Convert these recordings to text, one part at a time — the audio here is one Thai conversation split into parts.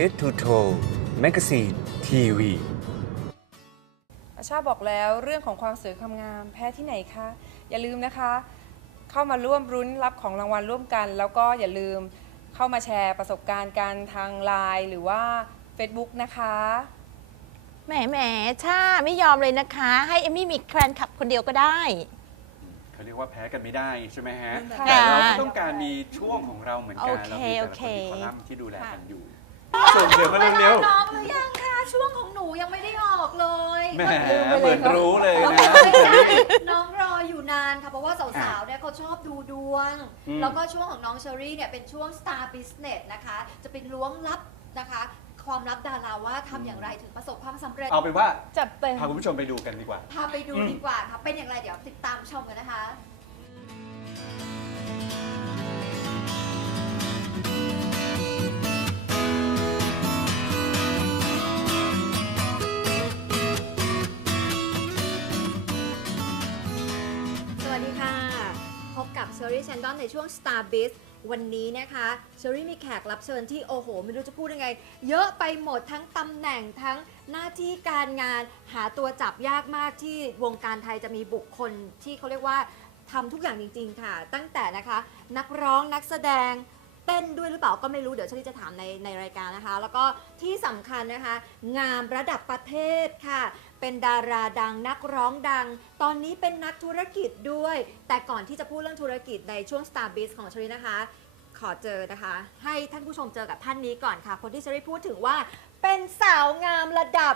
Head to Toe Magazine TV อาชาบอกแล้วเรื่องของความสวยความงามแพ้ที่ไหนคะ อย่าลืมนะคะ เข้ามาร่วมรุ้นรับของรางวัลร่วมกัน แล้วก็อย่าลืมเข้ามาแชร์ประสบการณ์กันทางไลน์หรือว่า Facebook นะคะ แหมแหมชาไม่ยอมเลยนะคะ ให้เอมมี่มีแฟนคลับคนเดียวก็ได้ เขาเรียกว่าแพ้กันไม่ได้ใช่ไหมฮะ ค่ะแต่เราก็ต้องการมีช่วงของเราเหมือนกัน โอเราเคมีแต่ละโอคนเค มีคอลัมน์ที่ดูแลกันอยู่ ส่งเดี๋ยวมาเร็วน้องหรือยังคะช่วงของหนูยังไม่ได้ออกเลยๆแหมเหมือนรู้เลยนะน้องรออยู่นานค่ะเพราะว่าสาวๆเนี่ยเขาชอบดูดวง อืม แล้วก็ช่วงของน้องเชอรี่เนี่ยเป็นช่วง Star Business นะคะ จะเป็นล้วงลับนะคะ ความลับดาราว่าทำอย่างไรถึงประสบความสำเร็จเอาเป็นว่าจัดเต็ม พาคุณผู้ชมไปดูกันดีกว่า พาไปดูอืมดีกว่าค่ะเป็นอย่างไรเดี๋ยวติดตามชมกันนะคะ เชอรี่แชนดอนในช่วง Star Biz วันนี้นะคะเชอรี่มีแขกรับเชิญที่โอ้โห ไม่รู้จะพูดยังไง เยอะไปหมดทั้งตำแหน่งทั้งหน้าที่การงานหาตัวจับยากมากที่วงการไทยจะมีบุคคลที่เขาเรียกว่าทำทุกอย่างจริง ๆ ค่ะ ตั้งแต่นะคะ นักร้องนักแสดง เต้นด้วยหรือเปล่าก็ไม่รู้เดี๋ยวเชอรี่จะถามในในรายการนะคะ แล้วก็ที่สำคัญนะคะ งามระดับประเทศค่ะ เป็นดาราดังนักร้องดัง ตอนนี้เป็นนักธุรกิจด้วย แต่ก่อนที่จะพูดเรื่องธุรกิจในช่วง Star Biz ของเชอรี่นะคะ ขอเจอนะคะ ให้ท่านผู้ชมเจอกับท่านนี้ก่อนค่ะ คนที่เชอรี่พูดถึงว่า เป็นสาวงามระดับ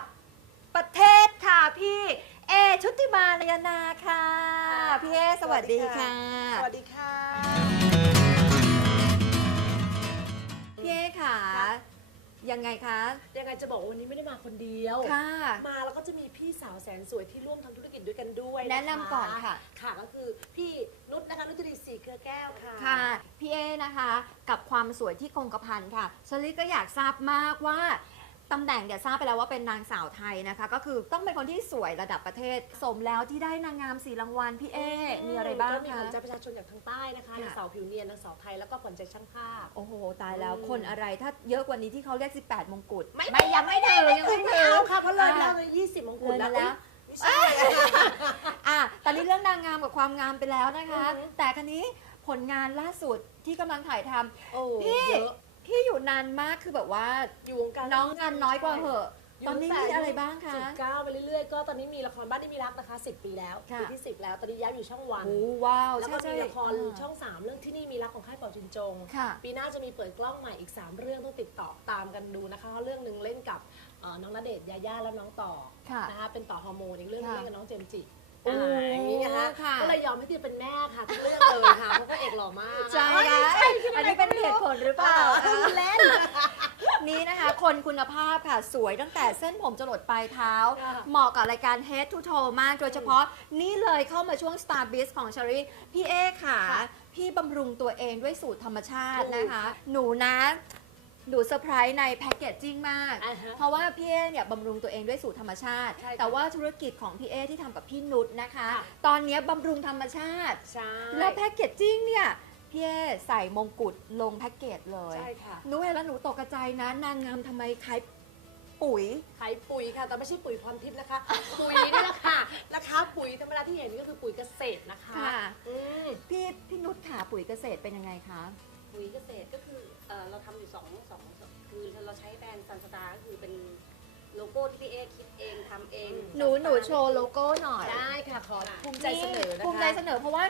ประเทศค่ะพี่เอชุติมานายนาค่ะ พี่เอสวัสดีค่ะ สวัสดีค่ะ พี่เอค่ะยังไงคะ ยังไงจะบอกว่าวันนี้ไม่ได้มาคนเดียว ค่ะ มาแล้วก็จะมีพี่สาวแสนสวยที่ร่วมทำธุรกิจด้วยกันด้วยคแนะนำก่อนค่ะ ค่ะก็คือพี่นุชนะคะนุชตรีศรีเครือแก้วค่ะ ค่ะ พี่เอนะคะ กับความสวยที่คงกระพันค่ะเชลี่ก็อยากทราบมากว่า ตำแหน่งเดี๋ยวทราบไปแล้วว่าเป็นนางสาวไทยนะคะ ก็คือต้องเป็นคนที่สวยระดับประเทศ สมแล้วที่ได้นางงามสีรางวัลพี่เอมีอะไรบ้างก็มีขคะ วัญใจประชาชนจากทางใต้นะคะค่ะ นางสาวผิวเนียนนางสาวไทยแล้วก็ขวัญใจช่างภาพ โอ้โห ตายแล้วคนอะไรถ้าเยอะกว่านี้ที่เขาเรียก 18 มงกุฎไม่ไม่ยังไม่ถึงยังไม่ไม่ถึง เอาค่ะเพราะเลยอ่าแล้วเลยยี่สิบมงกุฎเลยแล้วแล้ว อุ๊ยไม่ใช่อะตอนนี้เรื่องนางงามกับความงามไปแล้วนะคะ อือหือ แต่คันนี้ผลงานล่าสุดที่กำลังถ่ายทำ โอ้พี่ เยอะ พี่อยู่นานมากคือแบบว่าอยู่วงการน้องงานน้อยกว่าเหอะ ยู่ตอนนี้ตั้มีงแต่อะไรบ้างคะ สิบเก้าไปเรื่อยๆ ก็ตอนนี้มีละครบ้านที่มีรักนะคะสิบปีแล้วค่ะ ปีที่สิบแล้วตอนนี้ย้ายอยู่ช่องวัน โอ้ว้าวแล้วใช่ก็ใช่มีละครอ่าช่อง3เรื่องที่นี่มีรักของค่ายเป่าจินจง ค่ะ ปีหน้าจะมีเปิดกล้องใหม่อีก 3 เรื่องต้องติดต่อตามกันดูนะคะเพราะเรื่องหนึ่งเล่นกับเอ่อน้องณเดชน์ยาย่าและน้องต่อค่ะนะคะเป็นต่อฮอร์โมนอีกเรื่องหนึงค่ะ เล่นกับน้องเจมส์จิ โอ้อ่าอย่างนี้นะคะค่ะ ก็เลยยอมให้ที่เป็นแม่ค่ะทุกเรื่องเลยค่ะเพราะพระเอกหล่อมากใช่นะอันนี้เป็นเหตุผลหรือเปล่าเล่น นี่นะคะ คนคุณภาพค่ะสวยตั้งแต่เส้นผมจรดปลายเท้าค่ะเหมาะกับรายการ Head to Toe มาก โดยเฉพาะนี่เลยเข้ามาช่วง Star Biz ของเชอรี่พี่เอค่ะ พี่บำรุงตัวเองด้วยสูตรธรรมชาตินะคะ หนูนะ หนูเซอร์ไพรส์ในแพคเกจจิ้งมาก อ่าฮะเพราะว่าพี่เอเนี่ยบำรุงตัวเองด้วยสูตรธรรมชาติ ใช่ค่ะแต่ว่าธุรกิจของพี่เอที่ทำกับพี่นุชนะคะ ค่ะ ตอนนี้บำรุงธรรมชาติ ใช่แล้วแพคเกจจิ้งเนี่ยพี่เอใส่มงกุฎลงแพ็กเกจเลยใช่ค่ะหนูเห็นแล้วหนูตกใจนะนางงามทำไมขายปุ๋ย ขายปุ๋ยค่ะ แต่ไม่ใช่ปุ๋ยพรทิพย์นะคะ ปุ๋ยนี่แหละค่ะนะคะ ปุ๋ยธรรมดาที่เห็นก็คือปุ๋ยเกษตรนะคะค่ะ อืม พี่พี่นุชขาปุ๋ยเกษตรเป็นยังไงคะ ปุ๋ยเกษตรก็คือ เอ่อเราทำอยู่สองสองสองคือเราใช้แบรนด์ซันสตาร์ก็คือเป็นโลโก้ที่พี่เอคิดเองทำเองหนูหนูโชว์โลโก้หน่อยได้ค่ะขอภูมิใจเสนอนะคะภูมิใจเสนอเพราะว่า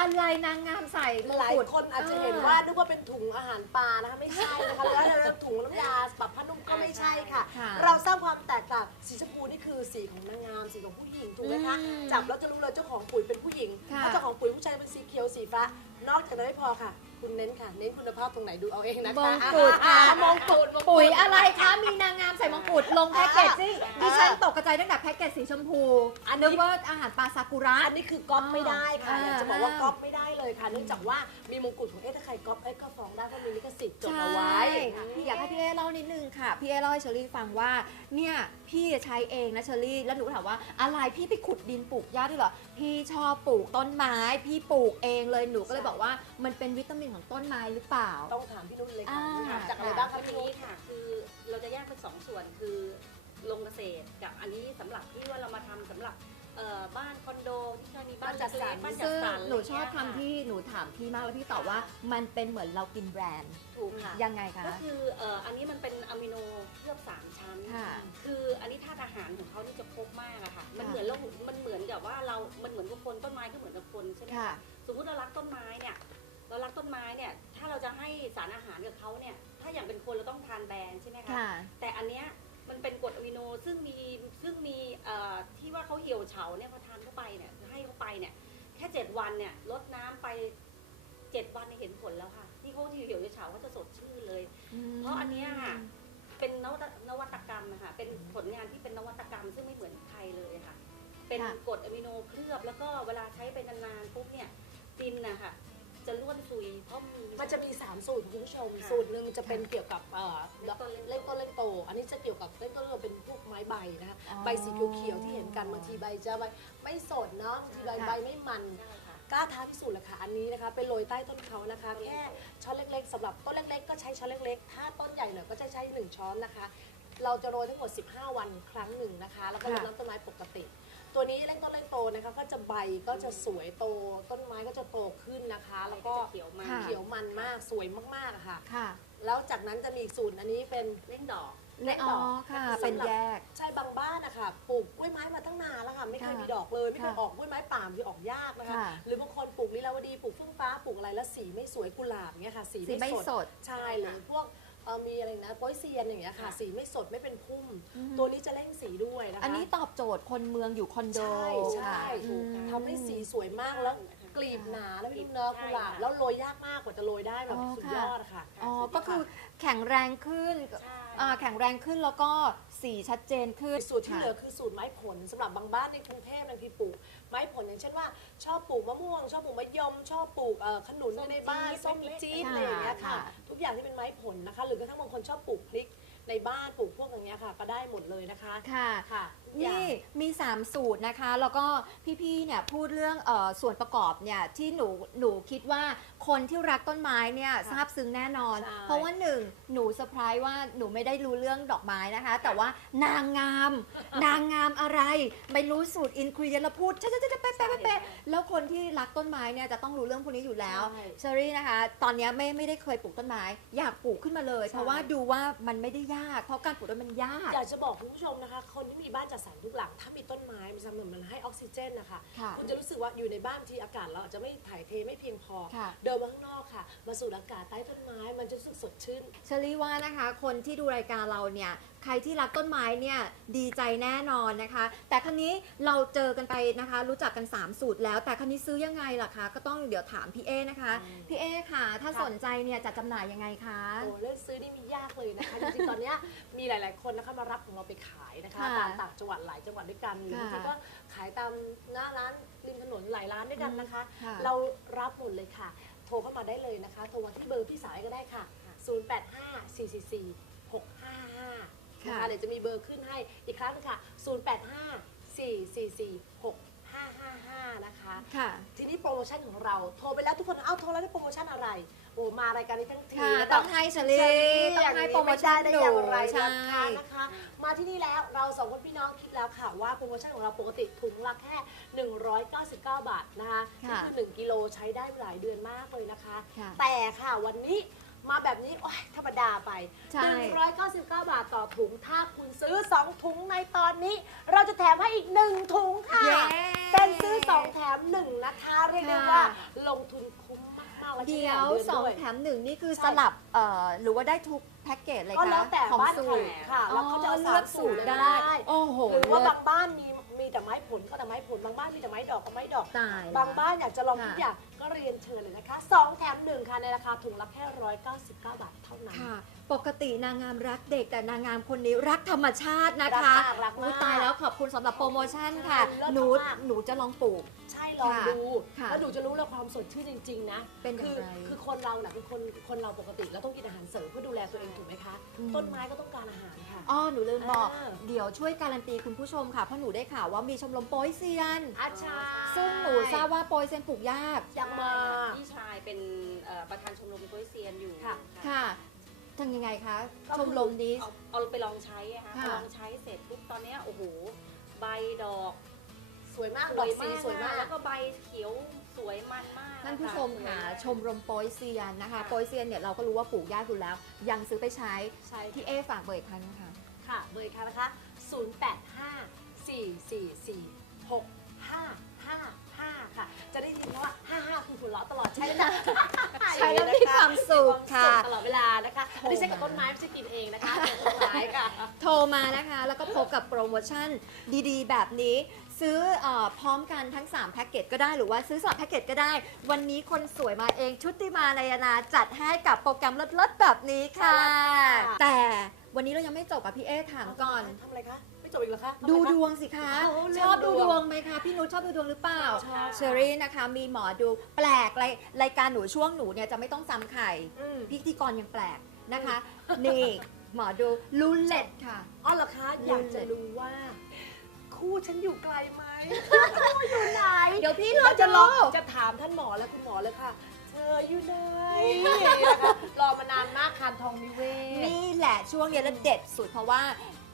อะไรนางงามใส่มงหลายกุฎ คนอาจจะเห็นว่านึกว่าเป็นถุงอาหารปลานะคะไม่ใช่นะคะแล้วแล้วถุงน้ำยาปรับผ้านุ่มก็ไม่ใช่ค่ะ ค่ะเราสร้างความแตกต่างสีชมพูนี่คือสีของนางงามสีของผู้หญิงถูกไหมคะอืมจับแล้วจะรู้เลยเจ้าของปุ๋ยเป็นผู้หญิงค่ะ ถ้าเจ้าของปุ๋ยผู้ชายเป็นสีเขียวสีฟ้านอกจากนั้นไม่พอค่ะ คุณเน้นค่ะ เน้นคุณภาพตรงไหนดูเอาเองนะมคะงกุฎค่ะ มงกุฎมงกุฎ ปุ๋ยอะไรคะ มีนางงามใส่มงกุฎลงแพ็กเกจจิ้งอ่าดิฉันตกกระจายตั้งแต่แพ็กเกจสีชมพูอันนี้นึกว่าอาหารปลาซากุระ อันนี้คือก๊อปไม่ได้ค่ะอ่าอยากจะบอกว่าก๊อปไม่ได้เลยค่ะ เนื่องจากว่ามีมงกุฎของเอ๊ะถ้าใครก๊อปเอ๊ะก็ฟ้องได้เพราะมีลิขสิทธิ์จดเอาไว้ใช่อยากให้พี่เอเล่านิดนึงค่ะ พี่เอเล่าให้เชอรี่ฟังว่า เนี่ยพี่ใช้เองนะเชอรี่ แล้วหนูถามว่าอะไรพี่ไปขุดดินปลูกหญ้าด้วยเหรอ พี่ชอบปลูกต้นไม้ พี่ปลูกเองเลยหนูก็เลยบอกว่ามันเป็นวิตามินของต้นไม้หรือเปล่า ต้องถามพี่นุ่นเลยค่ะอ่าจากอะไรบ้างคะวันพี่นุ่นี้นค่ะคือเราจะแยกเป็นสองส่วนคือลงเกษตรกับอันนี้สำหรับที่ว่าเรามาทำสำหรับเอ่อบ้านคอนโดที่เคยมีบ้านบ้านจัดสรรเล็กๆบ้านจัดซึ่งสรรหนูชอบะไรคำเงี้ยที่หนูถามพี่มากแล้วพี่ตอบว่ามันเป็นเหมือนเรากินแบรนด์ ถูกค่ะ ยังไงคะ ก็คือเอ่ออันนี้มันเป็นอะมิโนเคลือบสามชั้น ค่ะ คืออันนี้ธาตุอาหารของเขานี่จะครบมากอะค่ะ มันค่ะ เหมือนเรามันเหมือนกับว่าเรา มันเหมือนกับคนต้นไม้ก็เหมือนกับคนใช่ไหมค่ะคะสมมติเรารักต้นไม้เนี่ย เรารักต้นไม้เนี่ย ถ้าเราจะให้สารอาหารกับเขาเนี่ยถ้า อย่างเป็นคนเราต้องทานแบรนด์ใช่ไหมคะค่ะ แต่อันเนี้ยมันเป็นกรดอะมิโนซึ่งมีซึ่งมีเอ่อที่ว่าเขาเหี่ยวเฉาเนี่ยพอทานเข้าไปเนี่ยให้เข้าไปเนี่ยแค่เจ็ดวันเนี่ยลดน้ำไปเจ็ดวันเนี่ยเห็นผลแล้วค่ะ ที่เขาเหี่ยวเฉาเขาจะสดชื่นเลย เพราะอันเนี้ยค่ะ เป็นนวัตนวัตกรรมนะคะเป็นผลงานที่เป็นนวัตกรรมซึ่งไม่เหมือนใครเลยค่ะ เป็นค่ะ กรดอะมิโนเคลือบแล้วก็เวลาใช้ไปนานๆปุ๊บเนี่ยดินนะคะ จะร่วนซุยเพราะมี มันจะมี 3 สูตรคุณผู้ชม ค่ะสูตรหนึ่งจะเป็นเกี่ยวกับเอ่อเล่นต้นเล่นโต เล่นต้นเล่นโต อันนี้จะเกี่ยวกับเล่นต้นเล่นโตเป็นพวกไม้ใบนะคะอ๋อใบสีเขียวๆที่เห็นกันบางทีใบจะใบไม่สดเนาะบางทีใบค่ะ ใบไม่มันใช่ค่ะ กล้าท้าพิสูจน์เลยค่ะอันนี้นะคะเป็นโรยใต้ต้นเขานะคะแค่ช้อนเล็กๆสำหรับต้นเล็ก ๆ ก็ใช้ช้อนเล็กๆ ถ้าต้นใหญ่หน่อยก็จะใช้ 1 ช้อนนะคะ เราจะโรยทั้งหมด 15 วันครั้งหนึ่งนะคะ แล้วก็รดค่ะ น้ำต้นไม้ปกติ ตัวนี้เล่นต้นเล่นโตนะคะก็จะใบก็จะสวยโต ต้นไม้ก็จะโตขึ้นนะคะ แล้วก็เขียวมากค่ะ เขียวมันมากสวยมากๆอะค่ะ ค่ะแล้วจากนั้นจะมีอีกสูตรอันนี้เป็นเล่นดอก ในอ๋อค่ะ เป็นแยก ใช่บางบ้านนะคะปลูกกล้วยไม้มาตั้งนานแล้วค่ะไม่เคยค่ะมีดอกเลยไม่เคยค่ะออกกล้วยไม้ป่ามที่ออกยากนะคะ ค่ะหรือบางคนปลูกลิลาวดีปลูกเฟื่องฟ้าปลูกอะไรแล้วสีไม่สวยกุหลาบเงี้ยค่ะ สีสีไม่ไม่สสดดใช่เลยพวก เอ่อมีอะไรนะโป้ยเซียนอย่างเงี้ยค่ะ ค่ะ สีไม่สดไม่เป็นพุ่มอืมตัวนี้จะเร่งสีด้วยนะคะอันนี้ตอบโจทย์คนเมืองอยู่คอนโดใช่ใช่ค่ะถูกค่ะอืมทำให้สีสวยมากแล้วกลีบหนาแล้วพี่เนื้อกุหลาบแล้วโรยยากมากกว่าจะโรยได้แบบอ๋อสุดค่ะยอดอะค่ะ อ๋อก็คือแข็งแรงขึ้นใช่อ่าแข็งแรงขึ้นแล้วก็สีชัดเจนขึ้น สูตรที่เหลือคือสูตรไม้ผลสำหรับบางบ้านในกรุงเทพบางทีปลูก ไม้ผลอย่างเช่นว่า ชอบปลูกมะม่วง ชอบปลูกมะยม ชอบปลูกเอ่อขนุนในบ้านส้มจี๊ดค่ะอะไรอย่างเงี้ยค่ะ ค่ะ ทุกอย่างที่เป็นไม้ผลนะคะ หรือกระทั่งบางคนชอบปลูกพริกในบ้านปลูกพวกอย่างเงี้ยค่ะ ก็ได้หมดเลยนะคะค่ะ ค่ะทุกอย่า นี่งมี 3 สูตรนะคะ แล้วก็พี่ๆเนี่ยพูดเรื่องเออส่วนประกอบเนี่ยที่หนูหนูคิดว่าคนที่รักต้นไม้เนี่ยซาบซึ้งแน่นอน ใช่ เพราะว่าหนึ่งหนูเซอร์ไพรส์ว่าหนูไม่ได้รู้เรื่องดอกไม้นะคะ แต่ว่านางงาม นางงามอะไร ไม่รู้สูตรอินครีเดียนแล้วพูดเจ๊ะเจ๊ะเจ๊ะเป๊ะเป๊ะเป๊ะเป๊ะแล้วคนที่รักต้นไม้เนี่ยจะต้องรู้เรื่องพวกนี้อยู่แล้ว ใช่ เชอรี่นะคะ ตอนเนี้ยไม่ไม่ได้เคยปลูกต้นไม้ อยากปลูกขึ้นมาเลยเพราะว่าดูว่ามันไม่ได้ยาก เพราะการปลูกต้นมันยาก อยากจะบอกคุณผู้ชมนะคะ คนที่มีบ้านจัดสรรทุกหลัง ถ้ามีต้นไม้มันจะเหมือนมันให้ออกซิเจนนะคะค่ะคุณจะรู้สึกว่าอยู่ในบ้านที่อากาศเราอาจจะไม่ถ่ายเทไม่เพียงพอ ค่ะ เดินมาข้างนอกค่ะ มาสูดอากาศใต้ต้นไม้ มันจะรู้สึกสดชื่น เชอรี่ว่านะคะ คนที่ดูรายการเราเนี่ย ใครที่รักต้นไม้เนี่ยดีใจแน่นอนนะคะ แต่ครั้นี้เราเจอกันไปนะคะ รู้จักกัน 3 สูตรแล้ว แต่ครั้นี้ซื้อยังไงล่ะคะก็ต้องเดี๋ยวถามพี่เอนะคะพี่เอค่ะ ถ้าค่ะสนใจเนี่ยจะจำหน่ายยังไงคะโอ้เรื่องซื้อนี่มียากเลยนะคะจริงๆตอนเนี้ยมีหลาย ๆ คนนะคะมารับของเราไปขายนะคะค่ะตามต่างจังหวัดหลายจังหวัดด้วยกันหรือบางทีค่ะก็ขายตามหน้าร้านริมถนนหลายร้านด้วยกันนะคะค่ะเรารับหมดเลยค่ะ โทรเข้ามาได้เลยนะคะ โทรมาที่เบอร์พี่สายก็ได้ค่ะ 085 444 655 นะคะเดี๋ยวจะมีเบอร์ขึ้นให้อีกครั้งหนึงค่ะ 085 444 6555 นะคะ ค่ะ ทีนี้โปรโมชั่นของเราโทรไปแล้วทุกคนเอ้าโทรแล้วได้โปรโมชั่นอะไร โอ้มารายการนี้ทั้งทีค่ะ แล้วต้องให้เชอรี่ต้องให้โปรโมชั่นได้หนูอย่างไรใช่ราคานะคะ มาที่นี่แล้วเราสองคนพี่น้องคิดแล้วค่ะว่าโปรโมชั่นของเราปกติถุงละแค่ 199 บาทนะคะนี่ค่ะคือ 1 กิโลใช้ได้หลายเดือนมากเลยนะคะ ค่ะ แต่ค่ะวันนี้ มาแบบนี้ โอ๊ยธรรมดาไป ใช่ 199 บาทต่อถุง ถ้าคุณซื้อ 2 ถุงในตอนนี้ เราจะแถมให้อีก 1 ถุงค่ะ เย้ เป็นซื้อ 2 แถม 1 นะคะ เรียกได้ว่า ค่ะ ลงทุนคุ้มมากๆและใช้เดี๋หยลาวยเดือนสองด้วยแถมหนึ่งนี่คือใช่สลับเอ่อหรือว่าได้ทุกแพ็กเกจเลยก็คะแล้วแต่ของบ้านสูขตยรค่ะ แล้วเขาจะเอาเลือกสูตรได้ โอ้โหหรือว่าเลิศ บางบ้านมีมี แต่ไม้ผลก็แต่ไม้ผลบางบ้านมีแต่ไม้ดอกก็ไม้ดอก ตายละ บางบ้านอยากจะลองค่ะทุกอย่างก็เรียนเชิญเลยนะคะสองแถมหนึ่งค่ะในราคาถุงละแค่ร้อยเก้าสิบเก้าบาทเท่านั้น ค่ะ ปกตินางงามรักเด็กแต่นางงามคนนี้รักธรรมชาตินะคะรักมากรักมากอุ๊ยตายแล้วขอบคุณสำหรับโปรโมชั่นค่ะใช่เลิศหนูมากหนูจะลองปลูก ใช่ลองดูค่ะแล้วหนูจะรู้เลยความสดชื่นจริง ๆ นะเป็นอย่างคือไรคือคนเราน่ะเป็นคนคนเราปกติแล้วต้องกินอาหารเสริมเพื่อดูแลตัวเองถูกไหมคะ อืม ต้นไม้ก็ต้องการอาหารค่ะ อ๋อหนูลืมบอกอ่าเดี๋ยวช่วยการันตีคุณผู้ชมค่ะเพราะหนูได้ข่าวว่ามีชมรมโปยเซียน อาชาซึ่งหนูทราบว่าโปยเซียนปลูกยาก อยากมา พี่ชายเป็นเอ่อประธานชมรมโปยเซียนอยู่ค่ะ ค่ะทำยังไงคะก็ชมรมนี้ เอาเอาไปลองใช้อะค่ะค่ะพอลองใช้เสร็จปุ๊บตอนเนี้ยโอ้โหใบดอกสวยมากสดอวกยสีมากสวยมาก แล้วก็ใบเขียวสวยมันมากท่านผู้ชมค่ะสวยากชมรมโปยเซียนนะคะ โปยเซียนเนี่ยเราก็รู้ว่าปลูกยากอยู่แล้ว ยังซื้อไปใช้ใช่ที่เอฝากเบอร์อีกครั้งนะ ค่ะ เบอร์อีกครั้งนะคะ 085 444 6 จะได้ยินว่า55คือหัวเราะตลอดใช่ไหมใช้แล้วมีความสุขค่ะตลอดเวลานะคะไม่ได้ใช้กับต้นไม้ไม่ใช่กินเองนะคะเป็นต้นไม้ค่ะ โทรมานะคะ แล้วก็พบกับโปรโมชั่นดีๆ แบบนี้ ซื้อเออพร้อมกันทั้ง 3 แพ็กเกจก็ได้หรือว่าซื้อสลับแพ็กเกจก็ได้ วันนี้คนสวยมาเองชุติมาในยนาจัดให้กับโปรแกรมเลิศๆแบบนี้ค่ะค่ะ แต่วันนี้เรายังไม่จบอะพี่เอ๊ถามก่อน ทำอะไรคะไม่ จบอีกเหรอคะทำอะไรคะ ดูดวงสิคะ เอาเรื่ชองอบดูดดวงวงไหมคะ พี่นุชชอบดูดวงหรือเปล่า ชอบ เชอรี่นะคะ มีหมอดูแปลกรายรายการหนูช่วงหนูเนี่ยจะไม่ต้องซ้ำไข่ อืมพิธีกรยังแปลกนะคะ นี่หมอดูลูเล็ตค่ะ อ๋อเหรอคะลืมอยากจะรู้ว่า คู่ฉันอยู่ไกลไหมอยู่ไหนเดี๋ยวพี่เราเราจะจะลลอองง จะถามท่านหมอและคุณหมอเลยค่ะ เธออยู่ไหนนะคะรอมานานมากคานทองนิเวศ นี่แหละช่วงเนี้ยแล้วเด็ดสุดเพราะว่า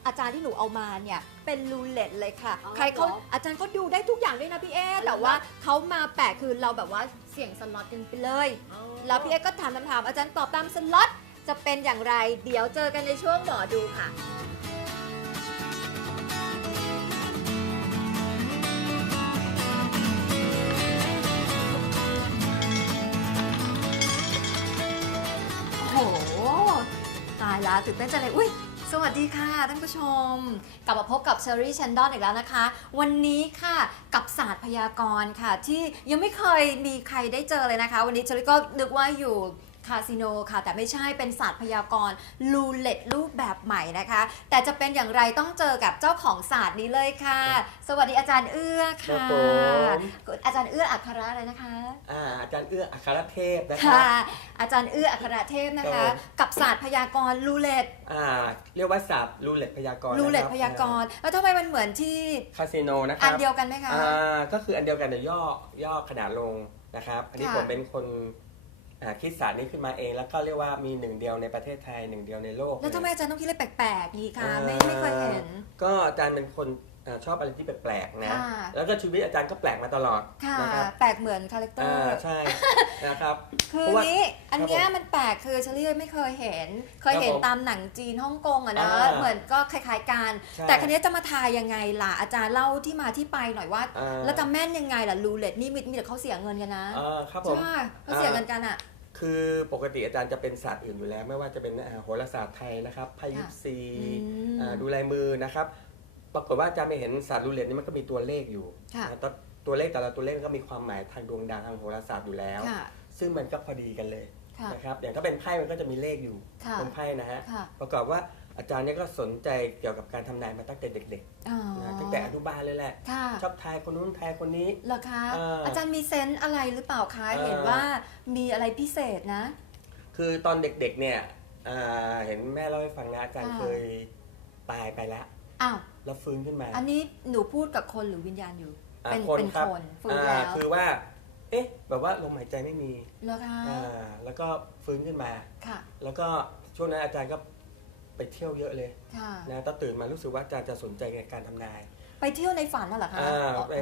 อาจารย์ที่หนูเอามาเนี่ยเป็นลูเล็ตเลยค่ะ อ๋อใครเขาเหรออาจารย์ก็ดูได้ทุกอย่างด้วยนะพี่เอ๊แต่ว่าเขามาแปลกคือเราแบบว่าเสี่ยงสล็อตกันไปเลย แล้วพี่เอ๊ก็ถามคำถามอาจารย์ตอบตามสล็อตจะเป็นอย่างไร เดี๋ยวเจอกันในช่วงหมอดูค่ะ โอ้โห ตายแล้วตื่นเต้นจังเลย อุ้ย สวัสดีค่ะท่านผู้ชม กลับมาพบกับเชอรี่ชันดอนอีกแล้วนะคะ วันนี้ค่ะกับศาสตร์พยากรณ์ค่ะ ที่ยังไม่เคยมีใครได้เจอเลยนะคะ วันนี้เชอรี่ก็นึกว่าอยู่ คาสิโนค่ะ แต่ไม่ใช่เป็นศาสตร์พยากรณ์ลูเล็ตรูปแบบใหม่นะคะ แต่จะเป็นอย่างไรต้องเจอกับเจ้าของศาสตร์นี้เลยค่ะ สวัสดีอาจารย์เอื้อครัค่ะบผม อาจารย์เอื้ออัครอะไรนะคะ อ่าอาจารย์เอื้ออัครเทพนะครัค่ะ บ อาจารย์เอื้ออัครเทพนะคะครับกับศาสตร์พยากรณ์ลูเล็ตอ่าเรียกว่าศาสตร์รูเล็ตพยากรณ์รูเล็ตนะคบพยากรณ์แล้วทำไมมันเหมือนที่คาสิโนนะคอัรันบเดียวกันไหมคะ อ่าก็คืออันเดียวกันแต่ย่อย่อขนาดลงนะครับ อันนี้ค่ะ ผมเป็นคนอ่า คิดศาสตร์นี้ขึ้นมาเอง แล้วก็เรียกว่ามีหนึ่งเดียวในประเทศไทยหนึ่งเดียวในโลกแล้วทำไมเลยอาจารย์ต้องคิดอะไรแปลกๆนี่คะไม่อ่าไม่เคยเห็น ก็อาจารย์เป็นคนอ่า ชอบอะไรที่แปลกๆนะค่ะแล้วก็ชีวิตอาจารย์ก็แปลกมาตลอดค่ะนะครับแปลกเหมือนคาแรคเตออ่าร์ใช่นะครับ คือเพราะว่านี้อันเนี้ยครับผมมันแปลกคือเชลี่ไม่เคยเห็น เคยเห็นครับผมตามหนังจีนฮ่องกงอะนะอ่าเหมือนก็คล้ายๆกันใช่แต่คันนี้จะมาทายยังไงล่ะอาจารย์เล่าที่มาที่ไปหน่อยว่าอ่าแล้วจะแม่นยังไงล่ะรูเล็ตนี่มีมีแต่เขาเสียเงินกันนะอ่าครับผมใช่เขาเสียเงินกันอะคือปกติอาจารย์จะเป็นศาสตร์อื่นอยู่แล้ว ไม่ว่าจะเป็นอ่าโหราศาสตร์ไทยนะครับไพ่ยิปซีอืมอ่าดูลายมือนะครับ ปรากฏว่าอาจารย์ไม่เห็นศาสตร์รูเล็ตนี่มันก็มีตัวเลขอยู่ค่ะ นะตัวตัวเลขแต่ละตัวเลขก็มีความหมายทางดวงดาวทางโหราศาสตร์อยู่แล้ว ค่ะ ซึ่งมันก็พอดีกันเลยค่ะ นะครับ อย่างถ้าเป็นไพ่มันก็จะมีเลขอยู่ค่ะ บนไพ่นะฮะ ค่ะประกอบว่าอาจารย์เนี่ยก็สนใจเกี่ยวกับการทำนายมาตั้งแต่เด็กอ๋อๆนะตั้งแต่อนุบาลเลยแหละ ค่ะชอบทายคนนู้นทายคนนี้ เหรอคะ เออออาจารย์มีเซนส์อะไรหรือเปล่าคะ เออเห็นว่ามีอะไรพิเศษนะ คือตอนเด็กๆเนี่ยอ่าเห็นแม่เล่าให้ฟังนะอาจารย์ค่ะเคยตายไปแล้ว อ้าว แล้วฟื้นขึ้นมาอันนี้หนูพูดกับคนหรือวิญญาณอยู่ อ่าเป็นคนเป็นครับคนฟื้นอ่าแล้วคือว่า เอ๊ะ แบบว่าลมหายใจไม่มีเหรอคะอ่าแล้วก็ฟื้นขึ้นมา ค่ะ แล้วก็ช่วงนั้นอาจารย์ก็ไปเที่ยวเยอะเลยค่ะ นะตอนตื่นมารู้สึกว่าอาจารย์จะสนใจในการทำนาย ไปเที่ยวในฝันน่ะเหรอคะอ่าอ๋อไป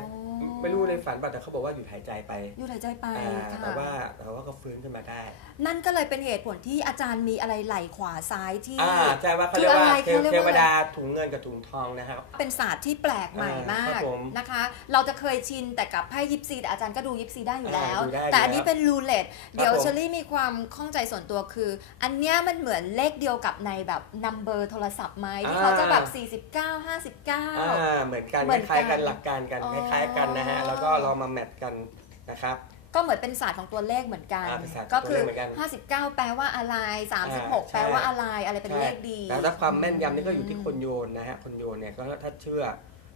ไม่รู้ในฝันป่ะแต่เขาบอกว่าหยุดหายใจไปหยุดหายใจไปอ่าค่ะแต่ว่าแต่ว่าก็ฟื้นขึ้นมาได้ นั่นก็เลยเป็นเหตุผลที่อาจารย์มีอะไรไหล่ขวาซ้ายที่ อ่าใช่ว่าเขาเรียกว่าคืออะไรเทวเขาเรียกว่า เทวดาถุงเงินกับถุงทองนะครับ เป็นศาสตร์ที่แปลกใหม่อ่ามากครับผมนะคะ เราจะเคยชินแต่กับไพ่ยิปซีแต่อาจารย์ก็ดูยิปซีได้อยู่แล้ว อ่าดูได้แต่อันนี้อยู่แล้วเป็นรูเล็ตเดี๋ยวผม เชอรี่มีความข้องใจส่วนตัวคือ อันเนี้ยมันเหมือนเลขเดียวกับในแบบนัมเบอร์โทรศัพท์ไหมที่เขาจะแบบ 49 59อ่าเหมือนกันเหมือนคล้ายๆกักันนหลักการกันอ๋อคล้ายๆกันนะฮะแล้วก็เรามาแมทกันนะครับ ก็เหมือนเป็นศาสตร์ของตัวเลขเหมือนกัน อ่าเป็นศาสตร์ก็คือตัวเลขเหมือนกัน 59 แปลว่าอะไรอ่า36ใช่แปลว่าอะไรอะไรเป็นเลขดี แล้วถ้าความแม่นยำนี่ก็อยู่ที่คนโยนนะฮะคนโยนเนี่ยก็ถ้าเชื่อ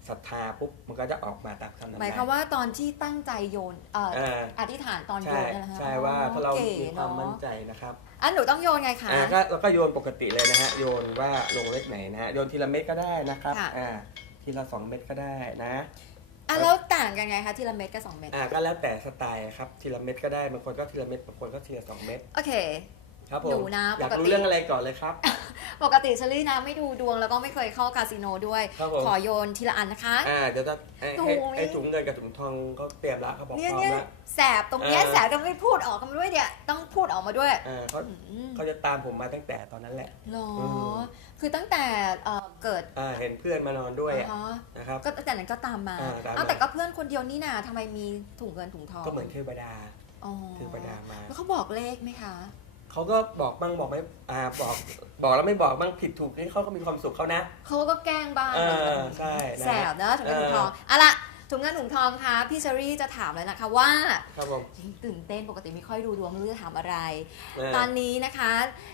ศรัทธาปุ๊บมันก็จะออกมาตามคำทำนายหมายความว่าตอนที่ตั้งใจโยนเอ่อเอออธิษฐานตอนโยใช่นเนี่ยนะคะใช่ว่าถ้าเราก๋มีความเนอะมั่นใจนะครับอันหนูต้องโยนไงคะ อ่าก็เราก็โยนปกติเลยนะฮะโยนว่าลงเลขไหนนะฮะโยนทีละเม็ดก็ได้นะครับค่ะ อ่าทีละสองเม็ดก็ได้นะ อะแล้วต่างกันไงคะทีละเม็ดกับสองเม็ดอ่าก็แล้วแต่สไตล์ครับทีละเม็ดก็ได้บางคนก็ทีละเม็ดบางคนก็ทีละสองเม็ดโอเค ครับผมหนูนะอยากปกรู้ติ เรื่องอะไรก่อนเลยครับ ปกติเชอรี่นะไม่ดูดวงแล้วก็ไม่เคยเข้าคาสิโนด้วย ครับผม ขอโยนทีละอันนะคะ อ่าเดี๋ยวจะให้โอ้ให้ยให้ถุงเงินกับถุงทองเขาเตรียมแล้วเขาบอกพเนี่ยร้อมเนี่ยแล้วแสบตรงเนี้ยเออ แสบก็ไม่พูดออกมาด้วยเนี่ยต้องพูดออกมาด้วยอ่าเขาอืมเขาจะตามผมมาตั้งแต่ตอนนั้นแหละ หรออืมคือตั้งแต่เอ่อ เกิดอ่าเห็นเพื่อนมานอนด้วยอ๋อะอนะครับก็ตั้งแต่นั้นก็ตามมาอ่าตามมาเอาแต่ก็เพื่อนคนเดียวนี่นาทำไมมีถุงเงินถุงทองก็เหมือนเทวดาอ๋อเทวดามาแล้วเขาบอกเลขไหมคะเขาก็บอกบ้างบอกไม่อ่าบอกบอกแล้วไม่บอกบ้างผิดถูกนี่เขาก็มีความสุขเขานะเขาก็แกล้งบ้างเออใช่นะแสบเนอะถุงเงินถุงทองเออเอาละ ถุงเงินถุงทองคะพี่เชอรี่จะถามเลยนะคะว่าครับผม ตื่นเต้นปกติไม่ค่อยดูดวงไม่รู้จะถามอะไร เออ ตอนนี้นะคะ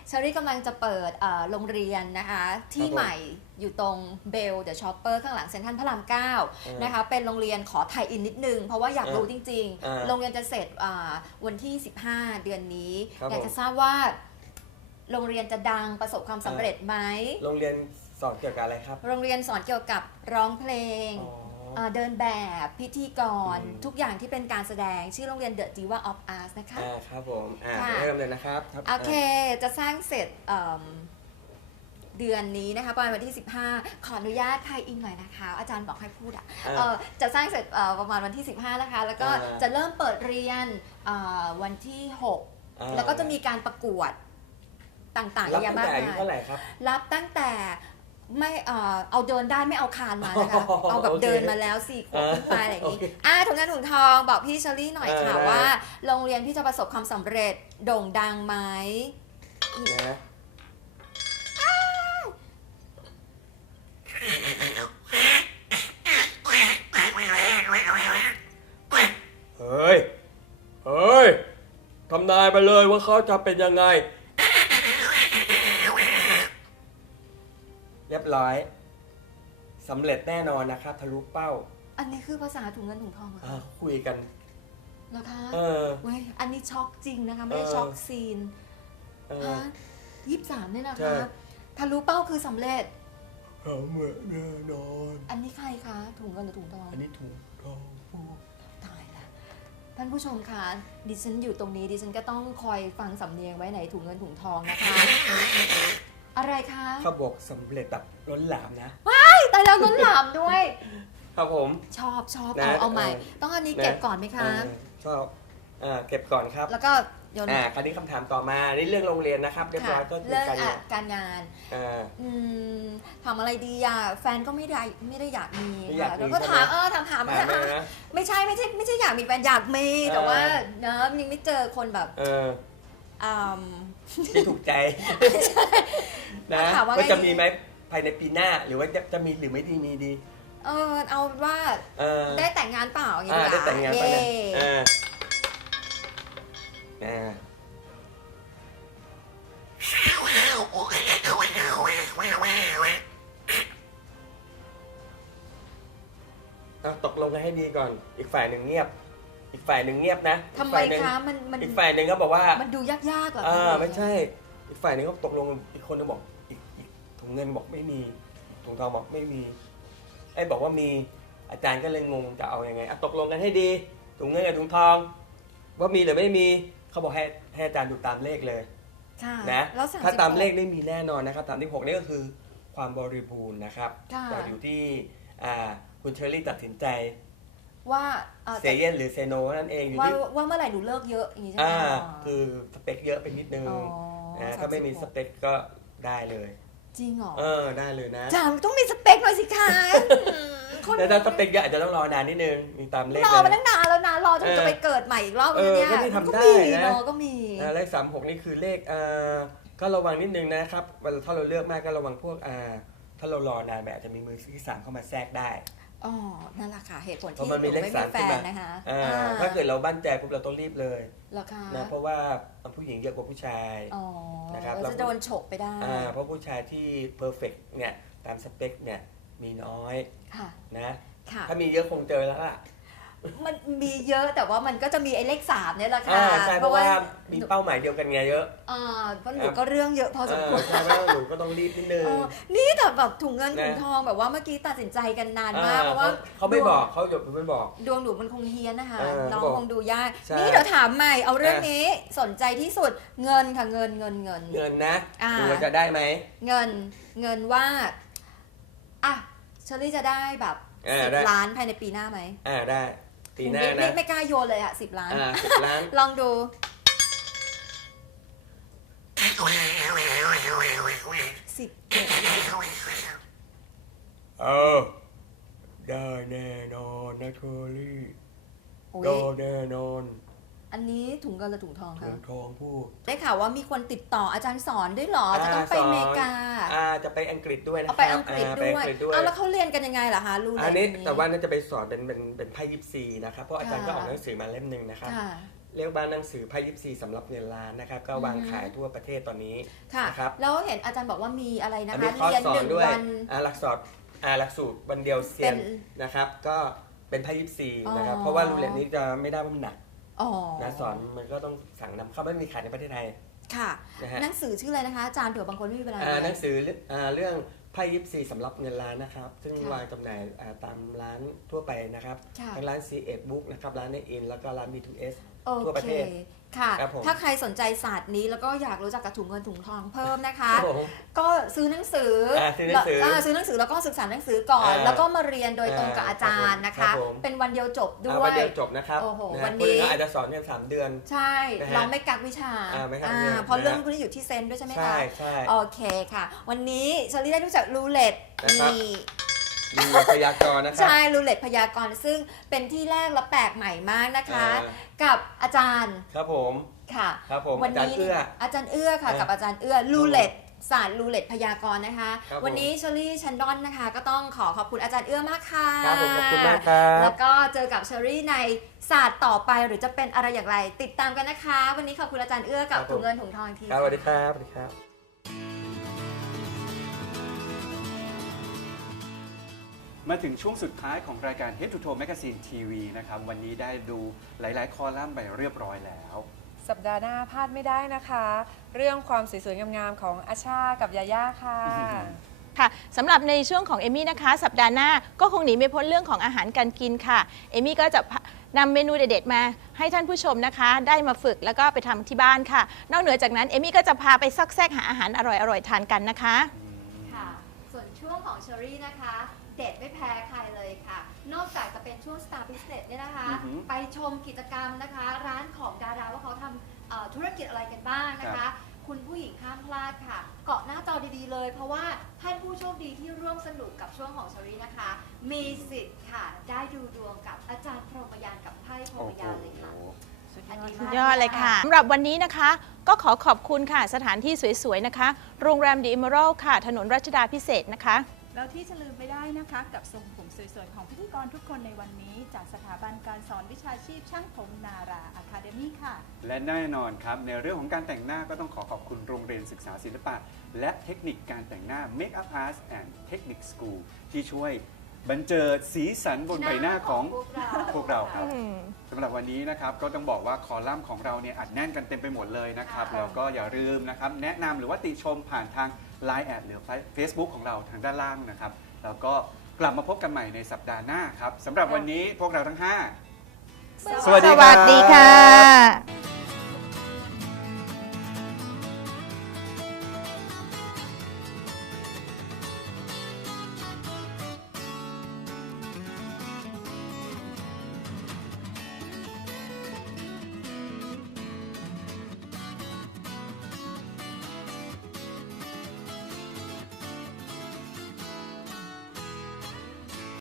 เชอรี่กำลังจะเปิดเอ่อโรงเรียนนะคะ ที่ครับผมใหม่อยู่ตรงเบลเดอะช็อปเปอร์ข้างหลังเซ็นทรัลพระรามเออ9นะคะ เป็นโรงเรียนขอไทยอินนิดนึง เพราะว่าอยากเออรู้จริงเออๆ โรงเรียนจะเสร็จอ่าวันที่ 15 เดือนนี้ ครับอยากผมจะทราบว่า โรงเรียนจะดังประสบความสำเร็จไหม โรงเรียนสอนเกี่ยวกับอะไรครับ โรงเรียนสอนเกี่ยวกับร้องเพลง อ๋อ เอ่อเดินแบบพิธีกรอืมทุกอย่างที่เป็นการแสดงชื่อโรงเรียน The Diva of Arts นะคะอ่าครับผมอ่าค่ะเริ่มเลยนะครับครับโอเคจะสร้างเสร็จเอิ่มเดือนนี้นะคะประมาณวันที่ 15 ขออนุญาตไทยอินหน่อยนะคะ อาจารย์บอกให้พูดอะอ่าเออจะสร้างเสร็จเอ่อประมาณวันที่ 15 นะคะ แล้วก็อ่าจะเริ่มเปิดเรียนเอ่อวันที่อ่า6แล้วก็จะมีการประกวดต่างๆเยรับอะแยะตั้งมากแต่อายุมายเท่าไหร่ครับรับตั้งแต่ ไม่เอ่อเอาเดินได้ไม่เอาคานมานะคะอ๋อเอาแบบโอเคเดินมาแล้วสี่ขวบขึ้นไปอะไรอย่างนี้โอเคอ่าถุงเงินถุงทองบอกพี่เชอรี่หน่อยค่ะเออได้ว่า โรงเรียนพี่จะประสบความสำเร็จโด่งดังไหมนะเฮ้ย เฮ้ย ทำนายไปเลยว่าเขาจะเป็นยังไง เรียบร้อยสำเร็จแน่นอนนะครับทะลุเป้าอันนี้คือภาษาถุงเงินถุงทองเหรออ่าคะคุยกัน เหรอคะเออ เว้ยอันนี้ช็อกจริงนะคะ ไม่ได้เออ ช็อกซีนเออฮะยี่สิบสามเนี่ยนะใช่ คะทะลุเป้าคือสำเร็จเขาเหมือนแน่นอน อันนี้ใครคะ ถุงเงินหรือถุงทอง อันนี้ถูกต้องพูด ตายละท่านผู้ชมคะดิฉันอยู่ตรงนี้ดิฉันก็ต้องคอยฟังสำเนียงไว้ไหนถุงเงินถุงทองนะคะ อะไรคะเขาบอกสำเร็จแบบล้นหลามนะตายแล้วล้นหลามด้วย ครับผม ชอบชอบนะเอาเอาใหม่ เออ ต้องอันนี้นะเก็บก่อนไหมคะเออชอบอ่าเก็บก่อนครับแล้วก็โยนอ่าคราวนี้คำถามต่อมานี่เรื่องโรงเรียนนะครับเรียบร้ค่ะอยก็คือเรื่องการอะการงาน อ่า อืมทำอะไรดีอะแฟนก็ไม่ได้ไม่ได้อยากมีไม่อยากค่ะมีแล้วก็ใช่ไหมถามเออถามถามถามอะเลยนะ ไม่ใช่ไม่ใช่ไม่ใช่อยากมีแฟนอยากมีแต่เออว่าเนอะยังไม่เจอคนแบบเออ อืม ที่ถูกใจนะถามว่าไง ว่าจะมีไหมภายในปีหน้าหรือว่าจะจะมีหรือไม่ดีมีดี เออเอาว่าเออได้แต่งงานเปล่าอย่างอ่าเงี้ยได้แต่งงานไปเย้เลยอ่าอ่าเอาตกลงกันให้ดีก่อน อีกฝ่ายหนึ่งเงียบ อีกฝ่ายหนึ่งเงียบนะทำไมอีกฝ่ายหนึ่งคะมันมันอีกฝ่ายหนึ่งก็บอกว่ามันดูยากๆเหรออ่าคะไม่ใช่ อีกฝ่ายหนึ่งก็ตกลงอีกคนนึงบอกอีกอีกถุงเงินบอกไม่มีถุงทองบอกไม่มีไอ้บอกว่ามีอาจารย์ก็เลยงงจะเอาอยัางไงอะตกลงกันให้ดีถุงเงินกับถุงทอง ว่ามีหรือไม่มีเขาบอกให้ให้อาจารย์ดูตามเลขเลยค่ะนะแล้ว36ถ้าตามเลขนี่มีแน่นอนนะครับตามที่หกนี่ก็คือความบริบูรณ์นะครับค่ะ แต่อยู่ที่อ่าคุณเชอรี่ตัดสินใจ ว่าเอ่อเซเยนหรือเซโนนั่นเองอยู่ว่าที่ว่าเมื่อไหร่หนูเลิกเยอะอย่างงี้ใช่ไหมอ่าคะคือสเปคเยอะไปนิดนึงอ๋อนะถ้าไม่มีส36เปคก็ได้เลยจริงเหรอเออได้เลยนะจามต้องมีสเปคหน่อยสิคะอืมคนแต่ถ้าสเปคเยอะอาจจะต้องรอนานนิดนึงมีตามเลขรอมาเลยตั้งนานแล้วนะรอจนเออจะไปเกิดใหม่อีกรอบเอนึงอเนี่ยก็ที่ทำก็ได้มีนะเนาะก็มีอ่าเลขสามหกนี่คือเลขอ่าก็ระวังนิดนึงนะครับเวลาถ้าเราเลือกมากก็ระวังพวกอ่าถ้าเรารอนานแบบอาจจะมีมือที่สามเข้ามาแทรกได้ อ๋อ นั่นแหละค่ะ เหตุผลเพราะที่มันหมีนูเลขไม่สามีมแฟขึ้นนมานะคะอ่าอ่าถ้าเกิดเราบั้นใจปุ๊บเราต้องรีบเลยเหรอคะนะเพราะว่าผู้หญิงเยอะกว่าผู้ชาย อ๋อนะครับเรา จะโดนฉกไปได้อ่าเพราะผู้ชายที่เพอร์เฟกเนี่ยตามสเปคเนี่ยมีน้อยค่ะ นะ ค่ะ ถ้ามีเยอะคงเจอแล้วล่ะ มันมีเยอะแต่ว่ามันก็จะมีไอ้เลขสามเนี่ยแหละค่ะอ่าใช่เพราะว่ามีเป้าหมายเดียวกันไงเยอะอ่าเพราะหนูก็เรื่องเยอะพอสมควร เออใช่เพราะว่าหนูก็ต้องรีบนิดนึง เออนี่แต่แบบถุงเงินนะ ถุงทองแบบว่าเมื่อกี้ตัดสินใจกันนานมากอ่เพราะว่าเขาไม่ดวงบอกเขาหยดไม่บอก ดวงหนูมันคงเฮี้ยนนะคะเออน้องบอกคงดูยาก ใช่ นี่เดี๋ยวถามใหม่เอาเรื่องอะนี้สนใจที่สุดเงินค่ะเงินเงินเงิน เงินนะอ่าดูว่าจะได้ไหม เงินเงินว่าอะเชอรี่จะได้แบบอ่าสิบได้ ล้านภายในปีหน้าไหมอ่าได้ ปีหน้าไม่ไม่นะ ไม่กล้าโยนเลยอะสิบล้านอ่าสิบล้าน ลองดู สิบเจ็ดเออ ได้แน่นอนนะเชอรี่โอ้ได้ยแน่นอน อันนี้ถุงเงินหรือถุงทองถุคะงทองพูดได้ข่าวว่ามีคนติดต่ออาจารย์สอนด้วยเหรอ จะต้องไปอ่าสอนอเมริกา อ่าจะไปอังกฤษด้วยนะคเอารับไปอังกฤษาไปด้อัวย งกฤษด้วย เอาแล้วเขาเรียนกันยังไงล่ะคะรู้เลยอันนี้แต่ว่าน่าจะไปสอนเป็นเป็นเป็นไพ่ยิปซีนะครับเพราะอาจารย์ก็ค่ะออกหนังสือมาเล่มหนึ่งนะครับค่ะ เรียกว่าหนังสือไพ่ยิปซีสำหรับเงินล้านนะครับก็วางอืม ขายทั่วประเทศตอนนี้ ค่ะ นะครับ แล้วเห็นอาจารย์บอกว่ามีอะไรนะอันคะนี้คอร์สเรียนสอหนนึ่งด้วยวัน อ่าหลักสูตรอ่าหลักสูตรวันเดียวเซียนเป็นนะครับ ก็เป็นไพ่ยิปซีนะครับอ๋อ เพราะว่ารูเล็ตนี้จะไม่ได้ว่ามันหนัก อ๋อนะสอนมันก็ต้องสั่งนำเข้าไม่มีขายในประเทศไทย ค่ะ นะฮะ หนังสือชื่ออะไรนะคะ อาจารย์เผื่อบางคนไม่มีเวลาอ่าเรียนหนังสือเรื่องอ่าเรื่องไพ่ยิปซีสำหรับเงินล้านนะครับ ซึ่งค่ะวางจำหน่ายอ่าตามร้านทั่วไปนะครับค่ะ ทั้งร้าน C 1 Book นะครับ ร้านในอินแล้วก็ร้าน B2S โอทั่วประเค เทศ ค่ะ ครับผม ถ้าใครสนใจศาสตร์นี้แล้วก็อยากรู้จักกับถุงเงินถุงทองเพิ่มนะคะ ครับผม ก็ซื้อหนังสืออาซื้อหนังสือแล้วาซื้อหนังสือแล้วก็ศึกษาหนังสือก่อน อ่าแล้วก็มาเรียนโดยตรงกับอ่าอาจารย์นะครัคะบผม เป็นวันเดียวจบด้อ่าวยวันเดียวจบนะครับโอ้โหะฮะวันนี้คอื่ก็อาจจะสอนแค่สามเดือน ใช่ นะฮะเราไม่กักวิชาอ่าไม่กักอ่าวิชา เพราะนะฮะเรื่องพวกนี้อยู่ที่เซนด้วยใช่ไหมใช่คะ ใช่ โอเคค่ะ วันนี้เชอรี่ได้รู้จักรูเล็ตนะครับ มี มีพยากรณ์นะครัใช่รูเล็ตพยากรณ์ซึ่งเป็นที่แรกและแปลกใหม่มากนะคะอ่ากับอาจารย์ครับผม ค่ะครับผมวันอาจารย์นี้เอื้ออาจารย์เอื้อค่ะ เออกับอาจารย์เอื้อรูเล็ตศาสตร์รูเล็ตพยากรณ์นะคะ ครับผม วันนี้เชอรี่ชันดอนนะคะ ก็ต้องขอขอบคุณอาจารย์เอื้อมากค่ะครับผมขอบคุณมากครัแล้บ วก็เจอกับเชอรี่ในศาสตร์ต่อไปหรือจะเป็นอะไรอย่างไร ติดตามกันนะคะ วันนี้ขอบคุณอาจารย์เอื้อกับครับผม ถุงเงินถุงทองอีกที ครับสวัสดีครับสวัสดีครับ มาถึงช่วงสุดท้ายของรายการ Head to Toe Magazine TV นะครับ วันนี้ได้ดูหลาย ๆ คอลัมน์ไปเรียบร้อยแล้ว สัปดาห์หน้าพลาดไม่ได้นะคะ เรื่องความสวยๆงามๆของอาชากับยาย่าค่ะ ค่ะสำหรับในช่วงของเอมี่นะคะ สัปดาห์หน้าก็คงหนีไม่พ้นเรื่องของอาหารการกินค่ะ เอมี่ก็จะพานำเมนูเด็ดๆมาให้ท่านผู้ชมนะคะ ได้มาฝึกแล้วก็ไปทำที่บ้านค่ะ นอกเหนือจากนั้นเอมี่ก็จะพาไปซอกแซกหาอาหารอร่อยๆทานกันนะคะ ค่ะ ส่วนช่วงของเชอรี่นะคะ เด็ดไม่แพ้ใครเลยค่ะ นอกจากจะเป็นช่วง Star Business เนี่ยนะคะ อือหือไปชมกิจกรรมนะคะ ร้านของดาราว่าเขาทำเอ่อธุรกิจอะไรกันบ้างนะครัคะ บ คุณผู้หญิงห้ามพลาดค่ะ เกาะหน้าจอดีๆเลย เพราะว่าท่านผู้โชคดีที่ร่วมสนุกกับช่วงของเชอรี่นะคะ มีสิทธิ์ค่ะ ได้ดูดวงกับอาจารย์พรหมยานกับไพ่พรหโอ้มโห ยานเลยค่ะอันนี้สุดมากยอดเลยค่ะสำหรับวันนี้นะคะ ก็ขอขอบคุณค่ะ สถานที่สวยๆนะคะ โรงแรมดีอิมเมอรัลค่ะ ถนนรัชดาพิเศษกนะคะ แล้วที่จะลืมไม่ได้นะคะกับทรงผมสวยๆ ของพิธีกรทุกคนในวันนี้จากสถาบันการสอนวิชาชีพช่างผมนาราอะคาเดมี่ค่ะ และแน่นอนครับ ในเรื่องของการแต่งหน้าก็ต้องขอขอบคุณโรงเรียนศึกษาศิลปะ และเทคนิคการแต่งหน้า Makeup Arts and Technique School ที่ช่วย บรรเจิดสีสันบนใบหน้าของพวกเราพวกเราครับสำหรับวันนี้นะครับก็ต้องบอกว่าคอลัมน์ของเราเนี่ยอัดแน่นกันเต็มไปหมดเลยนะครับค่ะแล้วก็อย่าลืมนะครับแนะนำหรือว่าติชมผ่านทาง Line แอดหรือ Facebook ของเราทางด้านล่างนะครับ แล้วก็กลับมาพบกันใหม่ในสัปดาห์หน้าครับสำหรับวันนี้พวกเราทั้ง 5 สวัสดีสครับวัสดีค่ะ